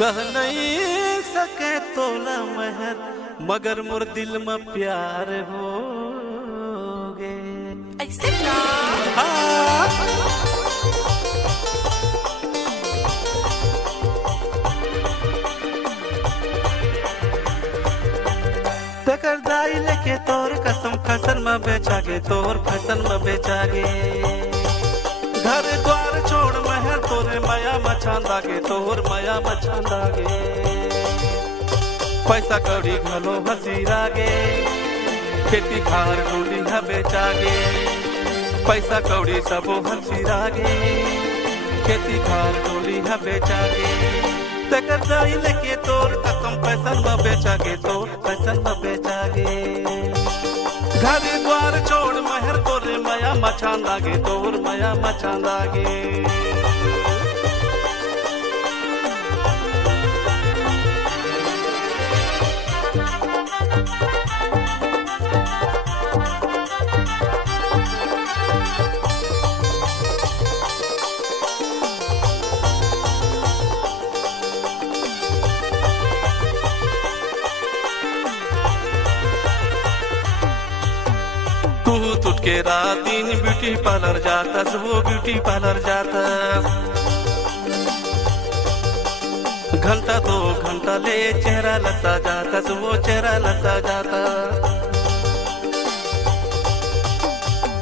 कह नहीं सके तोला महर मगर मोर दिल में प्यार हो गे। ऐसे ना तकर दाई लेके तोर कसम फसल में बेचागे तोर फसल में बेचागे। घर द्वार छोड़ महर तोरे माया मचांदागे तोर माया मचांदागे। पैसा कौड़ी घलो हसीरागे खेती खार डोली है बेचागे। पैसा कौड़ी सबो हसीरागे खेती खार डोली है बेचागे। तकर दाई लेके तोर कसम पैसन में बेचागे तोर पैसन में बेचागे। घर द्वार छोड़ महर तोरे माया मचांदागे तोर माया मचांदागे। टूट के रात दिन ब्यूटी पार्लर जाता वो ब्यूटी पार्लर जाता। घंटा दो घंटा ले चेहरा लता जाता वो चेहरा लता जाता।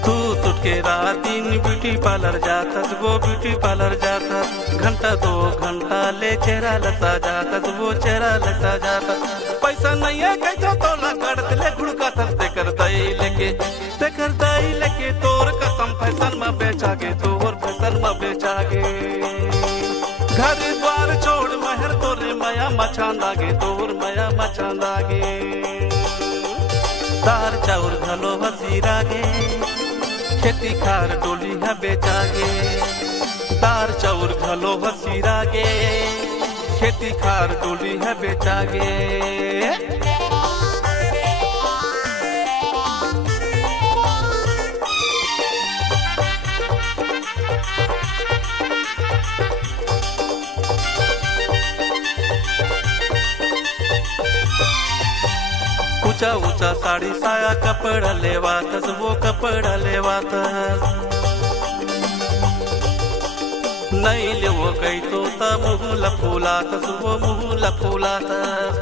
टूट के रात दिन ब्यूटी पार्लर जाता वो ब्यूटी पार्लर जाता। घंटा दो घंटा ले चेहरा लता जाता वो चेहरा लता जाता। पैसा नहीं है कैसा तोला कड़त ले गुड़का थलते कर दई लेके तोर कसम फैशन में बेचागे तोर फैशन में बेचागे। घर द्वार छोड़ महर तोरे माया मचांदागे तोर माया मचांदागे। दार चाउर घलो हसीरागे खेती खार डोली है बेचागे। दार चाउर घलो हसीरागे खेती खार डोली है बेचागे। ऊंचा ऊंचा साड़ी साया कपड़ा लेवातस वो कपड़ा लेवातस। नहीं ले वो कई तो मुँह लफूलातस वो मुँह लफूलातस।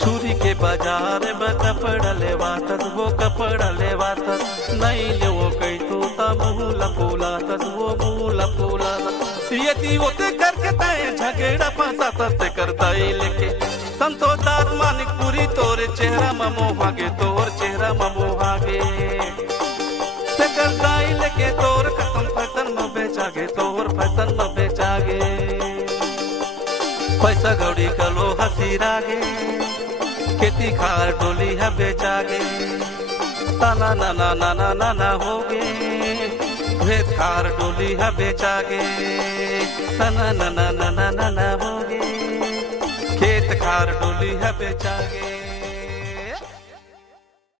छुरी के बाजार में कपड़ा लेवातस वो कपड़ा लेवातस। नहीं ले वो कई तो मुँह लफूलातस वो मुँह लफूलातस। ये होते करके तय झगड़ा फंसा ते करता लेके संतोष दास मानिकपुरी तोरे चेहरा में मोहागे तोर चेहरा में मोहागे। तकर दाई लेके तोर कसम फैशन में बेचागे तोर फैशन में बेचागे। पैसा गौड़ी कलो हसीरागे खेती खार डोली है बेचागे। ताना नाना नाना नाना होगे भेद खार डोली है बेचागे। ताना नाना नाना नाना होगे खेत खार डोली है बेचागे।